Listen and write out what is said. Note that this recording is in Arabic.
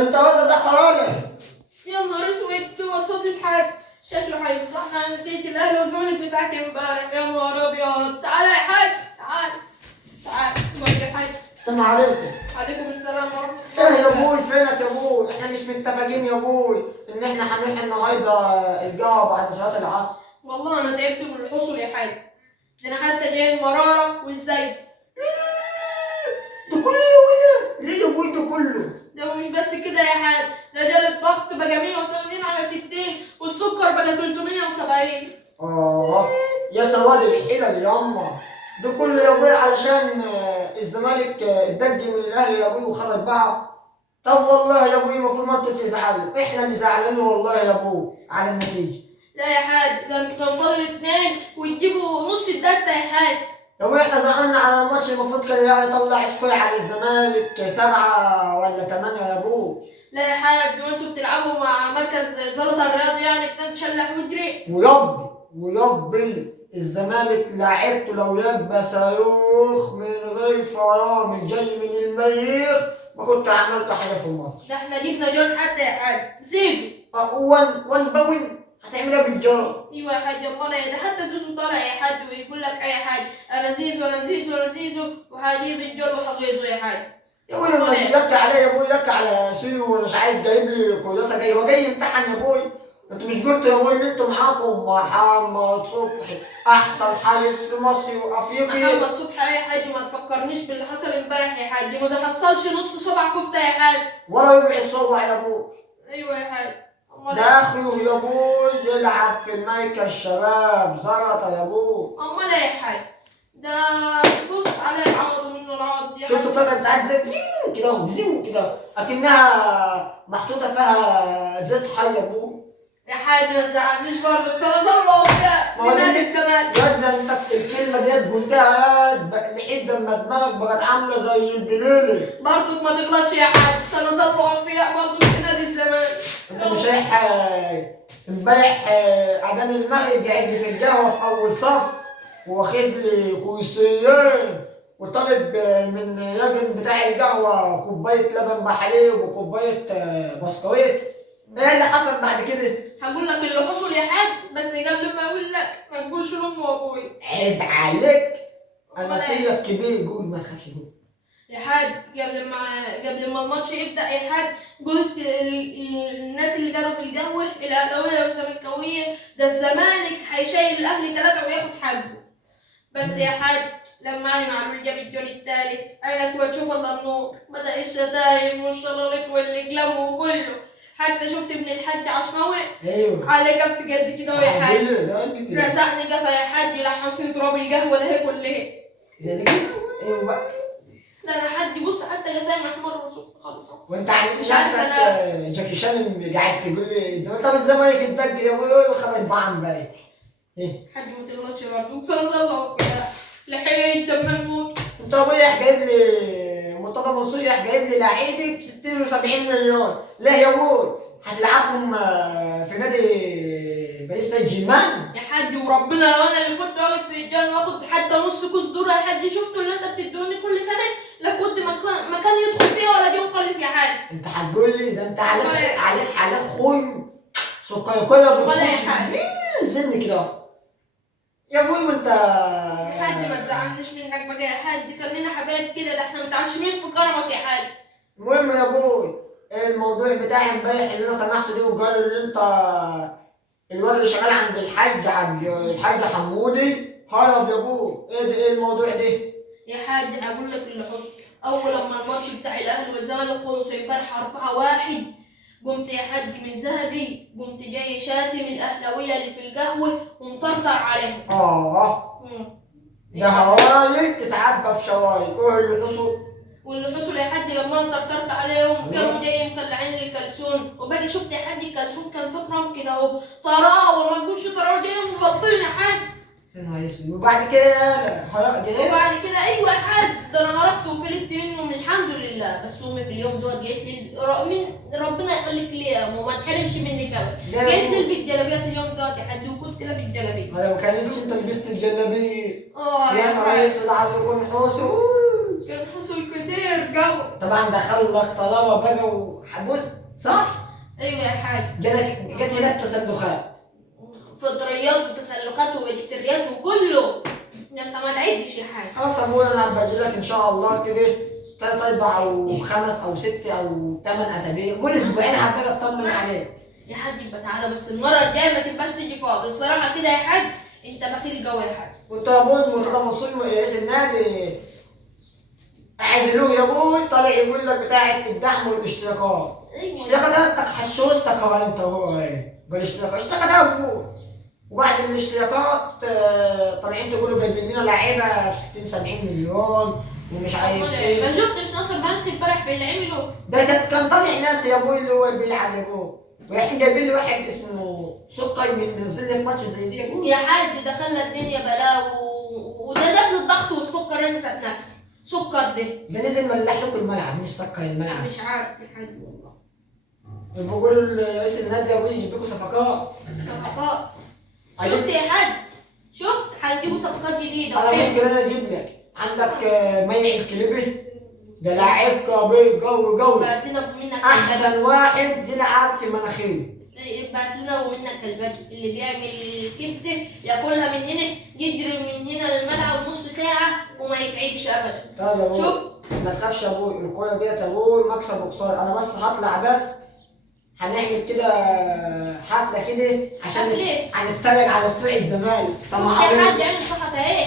انت واد زحرانه. يا نهار اسود، هو صوت الحاج شكله هيفضحنا على نتيجة الأهلي والزمالك بتاعت امبارح. يا نهار أبيض. تعالى يا حاج، تعالى تعالى اقعد يا حاج. السلام عليكم. عليكم السلام ورحمة ايه الله يا وبركاته. ابوي فينك يا ابوي؟ احنا مش متفقين يا ابوي ان احنا هنروح النهارده القهوه بعد صلاه العصر. والله أنا تعبت من الحصول يا حاج، ده أنا حتى جاي المرارة والزايد. ده كله يا ابويا؟ ليه يا ابوي ده كله؟ ده مش بس كده يا حاج، ده جال الضغط بقى 180 على 60 والسكر بقى 370. يا سواد الحيلة ياما. ده كله يا ابوي علشان الزمالك اتدج من الاهلي يا ابوي وخرج بقى. طب والله يا ابوي المفروض ما انتوا تزعلوا، احنا اللي زعلانين والله يا ابوي على النتيجه. لا يا حاج، ده كان فاضل 2 وتجيبوا نص الدستة يا حاج. يا ابوي احنا زعلنا على الماتش، المفروض كان الاهلي يطلع سكور على الزمالك 7 ولا 8 يا ابوي. لا يا حاج، وانتوا بتلعبوا مع مركز زلطة الرياضي يعني كده تشلح وجري. ويبي الزمالك لعبته لو يبقى صاروخ من غير فرامل جاي من المريخ ما كنت عملت حاجه في الماتش. ده احنا جبنا جون حتى يا حاج زيزو. وان باون هتعملها بالجار. ايوه يا حاج، امال ايه؟ ده حتى زيزو طالع يا حاج ويقول لك اي حاجه، انا زيزو انا زيزو انا زيزو وهجيب الجون وهغيظه يا حاج. يا ابوي مش يك عليا يا ابوي، يك على سيو ومش عارف جايب لي كراسه جاي، هو جاي يمتحن يا ابوي. انتوا مش قلتوا يا ابوي ان انتوا معاكم محمد صبحي احسن حارس في مصر وافريقيا؟ محمد صبحي يا حاج ما تفكرنيش باللي حصل امبارح يا حاج، ما ده حصلش نص صبع كفته يا حاج. ولا يبيع الصوبع يا ابوي. ايوه يا حاج. ده اخره يا ابوي يلعب في المركز شباب زلطه يا ابوي. امال ايه يا حاج؟ ده بص عليه العوض ومنه العوض يا شفتوا حاج. كده بتاعت زيت كده وزين كده اكنها محطوطه فيها زيت حي يا ابوي. يا حاج ما تزعلنيش برضه، بس انا ظلمه وبتاع لنادي الزمالك. ياد انت الكلمه ديت قلتها لحد لما دماغك بقت عامله زي البليله. برضه ما تغلطش يا حاج، بس انا ظلمه وفياء برضه في نادي الزمالك. انت مش رايح امبارح اذان المغرب قاعد لي في القهوه في اول صف واخد لي كويسين وطالب من الراجل بتاع القهوه كوبايه لبن بحليب وكوبايه بسكويت. ايه اللي حصل بعد كده؟ هقول لك اللي حصل يا حاج، بس قبل ما اقول لك ما تقولش لامي وابوي. عيب عليك، أمال انا إيه؟ سيدك كبير قول ما تخافش قول. يا حاج قبل ما الماتش يبدا يا حاج قلت الناس اللي كانوا في القهوه الاهلاويه والزملكاويه ده الزمالك هيشيل الاهلي 3 وياخد حقه. بس يا حاج لما علي معلول جاب الجون الثالث عينك ما تشوف الا النور، بدا الشتايم والشلاليت والاقلام وكله، حتى شفت ابن الحاج عشماوي ايوه على كف قد كده يا حاج، ده انت كده رزقني قفا يا حاج لحسني تراب القهوه ده هي كلها. زي كده. ايوه بقى. ده انا حد بص حتى جفاي محمر وصوت خالص اهو. وانت عامل مش عارفة نفسك جاكي شان قاعد تقول لي الزمالك، طب الزمالك اتدج يا ابوي وخرج بقى امبارح. ايه؟ حد ما تغلطش برضه، بس انا ظلمه فيها لحقيقة دم موت. انت رايح جايب لي مرتضى منصور جايب لي لعيبه ب 60 و70 مليون، ليه يا ابوي؟ هتلعبهم في نادي باريس سان جيرمان؟ يا حاج وربنا لو انا اللي كنت واقف في الجان واخد حتى نص كوس ذره يا حاج، شفتوا اللي انت بتدوني كل سنه لا كنت مكان يدخل فيها ولا جيم خالص يا حاج. انت هتقول لي ده انت عليك والله. عليك خوي سكركيه والله يا حاج. زن كده يا ابوي وانت يا حاج ما تزعلنيش منك بقى يا حاج، خلينا حبايب كده، ده احنا متعشمين في كرمك يا حاج. المهم يا ابوي ايه الموضوع بتاعي امبارح اللي انا سمعته ده وقالوا ان انت الولد اللي شغال عند الحاج حمودي هرب يا ابوي، ايه ده ايه الموضوع ده؟ يا حاج هقول لك اللي حصل، اول لما الماتش بتاع الاهلي والزمالك خلص امبارح 4-1 قمت يا حاج من زهقي قمت جاي شاتم الاهلاويه اللي في القهوه ومطرطر عليهم. ده هوايل تتعبى في شوايل، ايه اللي حصل؟ واللي حصل يا حاج لما انا طرطرت عليهم قاموا جاي مخلعين لي الكلسون، وباقي شفت يا حاج الكلسون كان فاكرهم كده اهو طراوه ما تقولش طراوه جاي مغطين يا حاج. يا نهار اسود، وبعد كده وبعد كده ايوه يا حاج ده انا هربت وفلت منهم الحمد لله، بس امي في اليوم دوت جت لي من ربنا يخليك لي يا ام وما تحرمش مني كمان، جت لي بالجلابيه في اليوم دوت يا حاج وكنت لابس الجلابيه. انا ما كانتش انت لبست الجلابيه. اه يا نهار اسود على كل حوسه. كان حصل كتير جو. طبعا دخل لك طلبه بقى وحبوس، صح؟ ايوه يا حاج. جت هناك تسلخات. فطريات وتسلخات وبكتيريات وكله. ده انت ما تعدش يا حاج. خلاص يا ابويا انا باجي لك ان شاء الله كده 3 4 او 5 او 6 او 8 اسابيع، كل اسبوعين هبدا اطمن عليك. يا حاج يبقى تعالى، بس المره الجايه ما تبقاش تيجي فاضي الصراحه كده يا حاج. انت بخيل جو يا حاج. وانت يا ابوي مرتضى منصور رئيس النادي اعزلوه يا ابوي، طالع يقول لك بتاعه الدعم والاشتراكات. ايوه. اشتراكات انت حشوستك هو انت هو قال اشتراكات يا ابوي. وبعد الاشتراكات طالعين تقولوا جايبين لنا لعيبه ب 60 70 مليون ومش عارف ما ايه. شفتش ناصر منسي امبارح باللي عمله؟ ده كان طالع ناس يا ابوي اللي هو بيلعب يا ابوي، ورايحين جايبين لي واحد اسمه سكر منزل لي في ماتش زي دي يا ابوي. يا حاج ده خلى الدنيا بلاء وده جاب له الضغط والسكر. انا ذات نفسي سكر ده نزل ملح لكم الملعب مش سكر الملعب. مش عارف يا حاج والله. بيقولوا رئيس النادي يا ابوي يجيب لكم صفقات. صفقات. أيوة. شفت يا حاج؟ شفت هنجيبوا صفقات جديده انا وحلوه. ممكن انا اجيب لك عندك ميع الكليبي، ده لاعب كبير قوي بعت لنا منك احسن واحد يلعب في مناخيره. بعت لنا ومنك كلبات اللي بيعمل كبته ياكلها من هنا، يجري من هنا للملعب نص ساعه وما يتعبش ابدا. طيب يا ابوي شوف. ما تخافش يا ابوي، الكوره ديت يا ابوي مكسب وخساره، انا بس هطلع بس هنعمل كده حفله كده عشان حفلة؟ هنتريق على بتوع الزمالك. شوف سمع يا عليك. حاج يعني صحة ايه؟